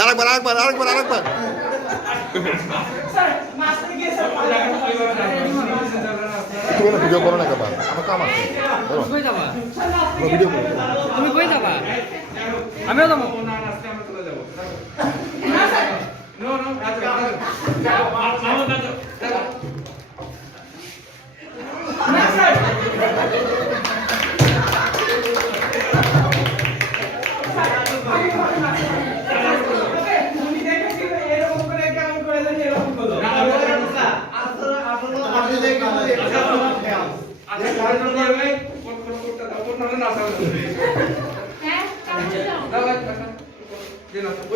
আরেকবার ভিডিও করো না একবার আমার কাম আছে ভিডিও করো তুমি কই যাবা আমিও যাবো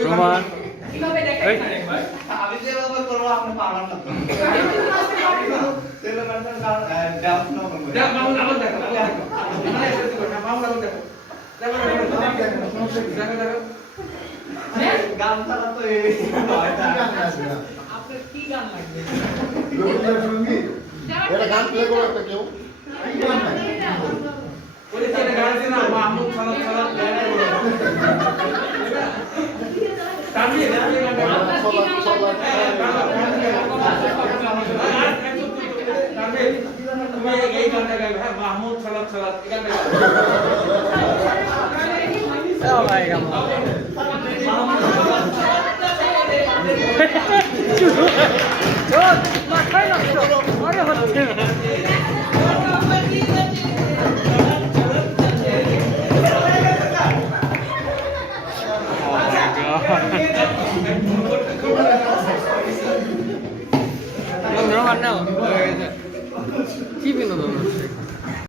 Roman. Oh my God. Oh, my God.